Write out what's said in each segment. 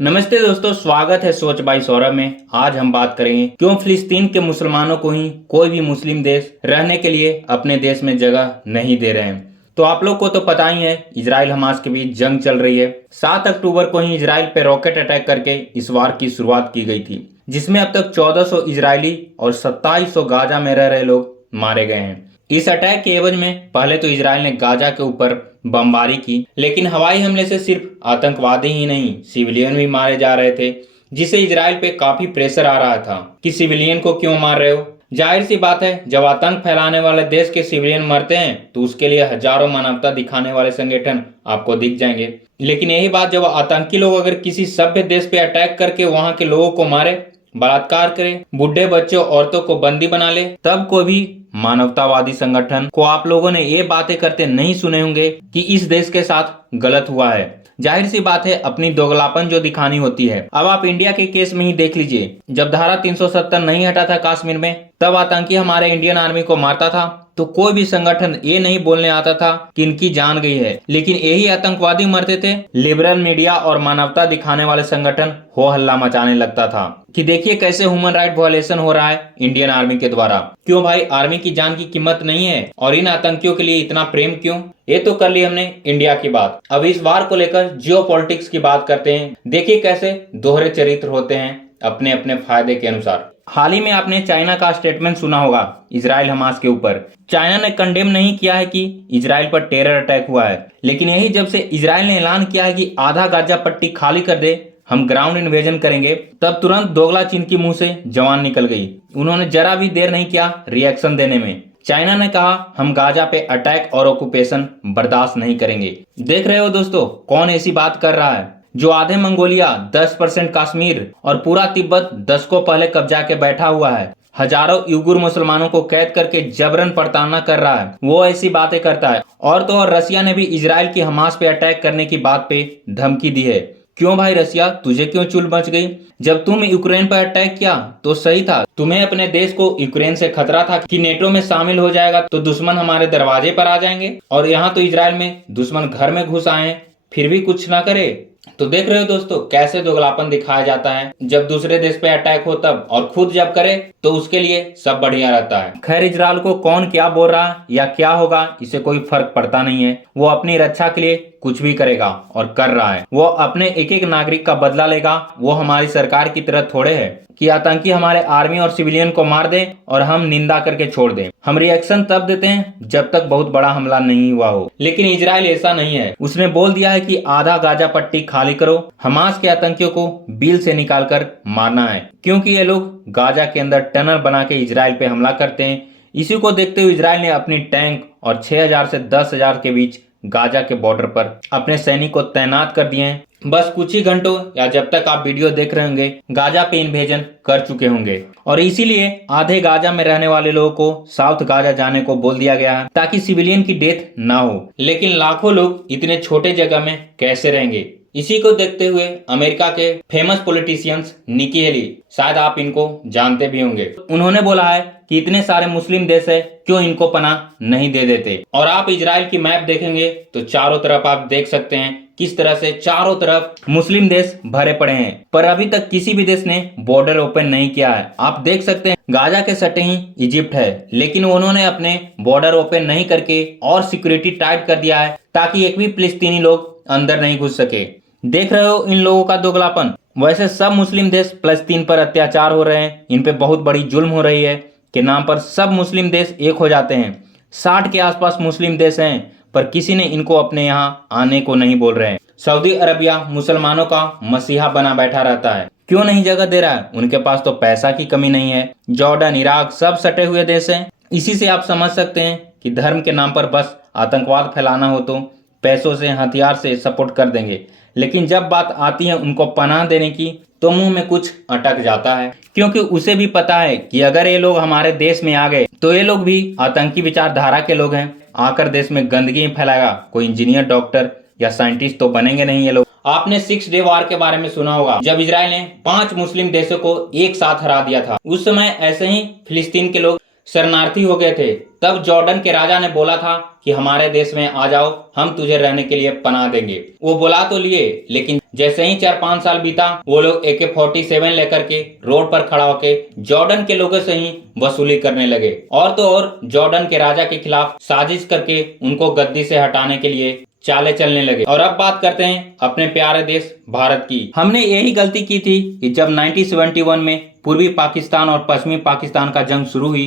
नमस्ते दोस्तों, स्वागत है सोच बाई सौरभ में। आज हम बात करेंगे क्यों फिलिस्तीन के मुसलमानों को ही कोई भी मुस्लिम देश रहने के लिए अपने देश में जगह नहीं दे रहे हैं। तो आप लोग को तो पता ही है, इजराइल हमास के बीच जंग चल रही है। 7 अक्टूबर को ही इजराइल पे रॉकेट अटैक करके इस वार की शुरुआत की गई थी, जिसमें अब तक 1400 इजरायली और 2700 गाजा में रह रहे लोग मारे गए हैं। इस अटैक के एवज में पहले तो इजराइल ने गाजा के ऊपर बमबारी की, लेकिन हवाई हमले से सिर्फ आतंकवादी ही नहीं, सिविलियन भी मारे जा रहे थे, जिससे इजराइल पे काफी प्रेशर आ रहा था कि सिविलियन को क्यों मार रहे हो। जाहिर सी बात है, जब आतंक फैलाने वाले देश के सिविलियन मरते हैं तो उसके लिए हजारों मानवता दिखाने वाले संगठन आपको दिख जाएंगे। लेकिन यही बात जब आतंकी लोग अगर किसी सभ्य देश पे अटैक करके वहां के लोगों को मारे, बलात्कार करे, बुढ़े बच्चों औरतों को बंदी बना ले, तब कोई भी मानवतावादी संगठन को आप लोगों ने ये बातें करते नहीं सुने होंगे कि इस देश के साथ गलत हुआ है। जाहिर सी बात है, अपनी दोगलापन जो दिखानी होती है। अब आप इंडिया के केस में ही देख लीजिए, जब धारा 370 नहीं हटा था कश्मीर में, तब आतंकी हमारे इंडियन आर्मी को मारता था तो कोई भी संगठन ये नहीं बोलने आता था कि इनकी जान गई है, लेकिन यही आतंकवादी मरते थे, लिबरल मीडिया और मानवता दिखाने वाले संगठन हो हल्ला मचाने लगता था कि देखिए कैसे ह्यूमन राइट वायलेशन हो रहा है इंडियन आर्मी के द्वारा। क्यों भाई, आर्मी की जान की कीमत नहीं है और इन आतंकियों के लिए इतना प्रेम क्यों? ये तो कर ली हमने इंडिया की बात। अब इस वार को लेकर जियोपॉलिटिक्स की बात करते हैं। देखिए कैसे दोहरे चरित्र होते हैं अपने अपने फायदे के अनुसार। हाल ही में आपने चाइना का स्टेटमेंट सुना होगा इजराइल हमास के ऊपर। चाइना ने कंडेम नहीं किया है कि इजराइल पर टेरर अटैक हुआ है, लेकिन यही जब से इजराइल ने ऐलान किया है कि आधा गाजा पट्टी खाली कर दे, हम ग्राउंड इन्वेजन करेंगे, तब तुरंत दोगला चीन की मुंह से जवान निकल गई। उन्होंने जरा भी देर नहीं किया रिएक्शन देने में। चाइना ने कहा हम गाजा पे अटैक और ऑक्यूपेशन बर्दाश्त नहीं करेंगे। देख रहे हो दोस्तों, कौन ऐसी बात कर रहा है जो आधे मंगोलिया, 10% कश्मीर और पूरा तिब्बत दशकों पहले कब्जा के बैठा हुआ है, हजारों उइगुर मुसलमानों को कैद करके जबरन प्रताड़ना कर रहा है, वो ऐसी बातें करता है। और तो और रसिया ने भी इजराइल की हमास पे अटैक करने की बात पे धमकी दी है। क्यों भाई रसिया, तुझे क्यों चुल मच गई? जब तुम यूक्रेन पर अटैक किया तो सही था, तुम्हें अपने देश को यूक्रेन से खतरा था कि नेटो में शामिल हो जाएगा तो दुश्मन हमारे दरवाजे पर आ जाएंगे, और यहाँ तो इजराइल में दुश्मन घर में घुस आए हैं, फिर भी कुछ ना करे। तो देख रहे हो दोस्तों, कैसे दोगलापन दिखाया जाता है। जब दूसरे देश पे अटैक हो तब, और खुद जब करे तो उसके लिए सब बढ़िया रहता है। खैर, इजराइल को कौन क्या बोल रहा है या क्या होगा, इसे कोई फर्क पड़ता नहीं है। वो अपनी रक्षा के लिए कुछ भी करेगा और कर रहा है। वो अपने एक एक नागरिक का बदला लेगा। वो हमारी सरकार की तरह थोड़े है कि आतंकी हमारे आर्मी और सिविलियन को मार दे और हम निंदा करके छोड़ दें। हम रिएक्शन तब देते हैं जब तक बहुत बड़ा हमला नहीं हुआ हो, लेकिन इजराइल ऐसा नहीं है। उसने बोल दिया है कि आधा गाजा पट्टी खाली करो, हमास के आतंकियों को बिल से निकालकर मारना है, क्योंकि ये लोग गाजा के अंदर टनल बना के इजराइल पे हमला करते हैं। इसी को देखते हुए इजराइल ने अपनी टैंक और 6000 से 10,000 के बीच गाजा के बॉर्डर पर अपने सैनिक को तैनात कर दिए हैं। बस कुछ ही घंटों या जब तक आप वीडियो देख रहे होंगे, गाजा पे इन्वेजन कर चुके होंगे, और इसीलिए आधे गाजा में रहने वाले लोगों को साउथ गाजा जाने को बोल दिया गया है ताकि सिविलियन की डेथ ना हो। लेकिन लाखों लोग इतने छोटे जगह में कैसे रहेंगे? इसी को देखते हुए अमेरिका के फेमस पॉलिटिशियंस निकी हेली, शायद आप इनको जानते भी होंगे, उन्होंने बोला है कि इतने सारे मुस्लिम देश है, क्यों इनको पनाह नहीं दे देते। और आप इजराइल की मैप देखेंगे तो चारों तरफ आप देख सकते हैं किस तरह से चारों तरफ मुस्लिम देश भरे पड़े हैं, पर अभी तक किसी भी देश ने बॉर्डर ओपन नहीं किया है। आप देख सकते हैं गाजा के सटे ही इजिप्ट है, लेकिन उन्होंने अपने बॉर्डर ओपन नहीं करके और सिक्योरिटी टाइट कर दिया है ताकि एक भी फिलिस्तीनी लोग अंदर नहीं घुस सके। देख रहे हो इन लोगों का दोगलापन। वैसे सब मुस्लिम देश फिलिस्तीन पर अत्याचार हो रहे हैं, इन पे बहुत बड़ी जुल्म हो रही है के नाम पर सब मुस्लिम देश एक हो जाते हैं। 60 के आसपास मुस्लिम देश हैं, पर किसी ने इनको अपने यहाँ आने को नहीं बोल रहे हैं। सऊदी अरबिया मुसलमानों का मसीहा बना बैठा रहता है, क्यों नहीं जगह दे रहा है? उनके पास तो पैसा की कमी नहीं है। जॉर्डन, इराक सब सटे हुए देश हैं। इसी से आप समझ सकते हैं कि धर्म के नाम पर बस आतंकवाद फैलाना हो तो पैसों से, हथियार से सपोर्ट कर देंगे, लेकिन जब बात आती है उनको पनाह देने की तो मुंह में कुछ अटक जाता है, क्योंकि उसे भी पता है कि अगर ये लोग हमारे देश में आ गए तो ये लोग भी आतंकी विचारधारा के लोग हैं, आकर देश में गंदगी फैलाएगा। कोई इंजीनियर, डॉक्टर या साइंटिस्ट तो बनेंगे नहीं ये लोग। आपने 6 डे वार के बारे में सुना होगा, जब इजराइल ने 5 मुस्लिम देशों को एक साथ हरा दिया था। उस समय ऐसे ही फिलिस्तीन के लोग शरणार्थी हो गए थे, तब जॉर्डन के राजा ने बोला था कि हमारे देश में आ जाओ, हम तुझे रहने के लिए पनाह देंगे। वो बुला तो लिए, लेकिन जैसे ही 4-5 साल बीता, वो लोग AK-47 लेकर के रोड पर खड़ा होके जॉर्डन के लोगों से ही वसूली करने लगे, और तो और जॉर्डन के राजा के खिलाफ साजिश करके उनको गद्दी से हटाने के लिए चाले चलने लगे। और अब बात करते हैं अपने प्यारे देश भारत की। हमने यही गलती की थी कि जब 1971 में पूर्वी पाकिस्तान और पश्चिमी पाकिस्तान का जंग शुरू हुई,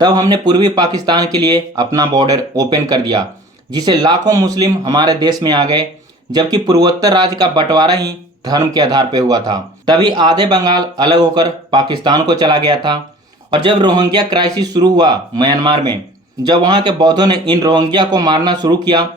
तब हमने पूर्वी पाकिस्तान के लिए अपना बॉर्डर ओपन कर दिया, जिसे लाखों मुस्लिम हमारे देश में आ गए, जबकि पूर्वोत्तर राज्य का बंटवारा ही धर्म के आधार पर हुआ था। तभी आधे बंगाल अलग होकर पाकिस्तान को चला गया था। और जब रोहिंग्या क्राइसिस शुरू हुआ म्यांमार में, जब वहां के बौद्धों ने इन रोहिंग्या को मारना शुरू किया,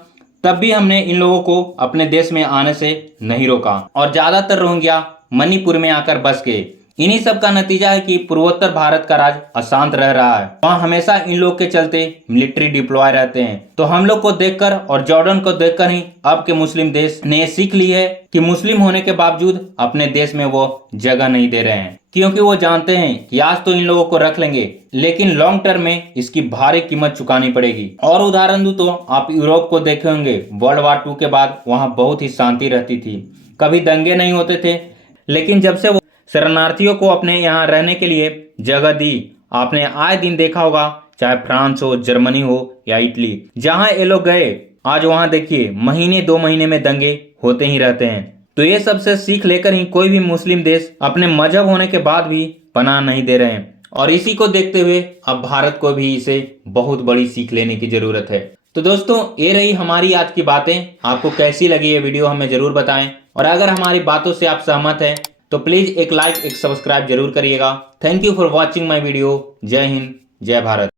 तब भी हमने इन लोगों को अपने देश में आने से नहीं रोका, और ज्यादातर रोहिंग्या मणिपुर में आकर बस गए। इन्हीं सब का नतीजा है कि पूर्वोत्तर भारत का राज्य अशांत रह रहा है। वहाँ हमेशा इन लोग के चलते मिलिट्री डिप्लॉय रहते हैं। तो हम लोग को देखकर और जॉर्डन को देखकर ही अब के मुस्लिम देश ने सीख ली है कि मुस्लिम होने के बावजूद अपने देश में वो जगह नहीं दे रहे हैं, क्योंकि वो जानते हैं कि आज तो इन लोगों को रख लेंगे, लेकिन लॉन्ग टर्म में इसकी भारी कीमत चुकानी पड़ेगी। और उदाहरण दूं तो आप यूरोप को देखे होंगे, वर्ल्ड वार 2 के बाद वहाँ बहुत ही शांति रहती थी, कभी दंगे नहीं होते थे। लेकिन जब से वो शरणार्थियों को अपने यहाँ रहने के लिए जगह दी, आपने आए दिन देखा होगा, चाहे फ्रांस हो, जर्मनी हो या इटली, जहां ये लोग गए, आज वहां देखिए महीने 2 महीने में दंगे होते ही रहते हैं। तो ये सबसे सीख लेकर ही कोई भी मुस्लिम देश अपने मजहब होने के बाद भी पनाह नहीं दे रहे हैं। और इसी को देखते हुए अब भारत को भी इसे बहुत बड़ी सीख लेने की जरूरत है। तो दोस्तों, ये रही हमारी आज की बातें। आपको कैसी लगी ये वीडियो हमें जरूर बताएं, और अगर हमारी बातों से आप सहमत हैं तो प्लीज एक लाइक, एक सब्सक्राइब जरूर करिएगा। Thank you for watching my video. जय हिंद, जय भारत।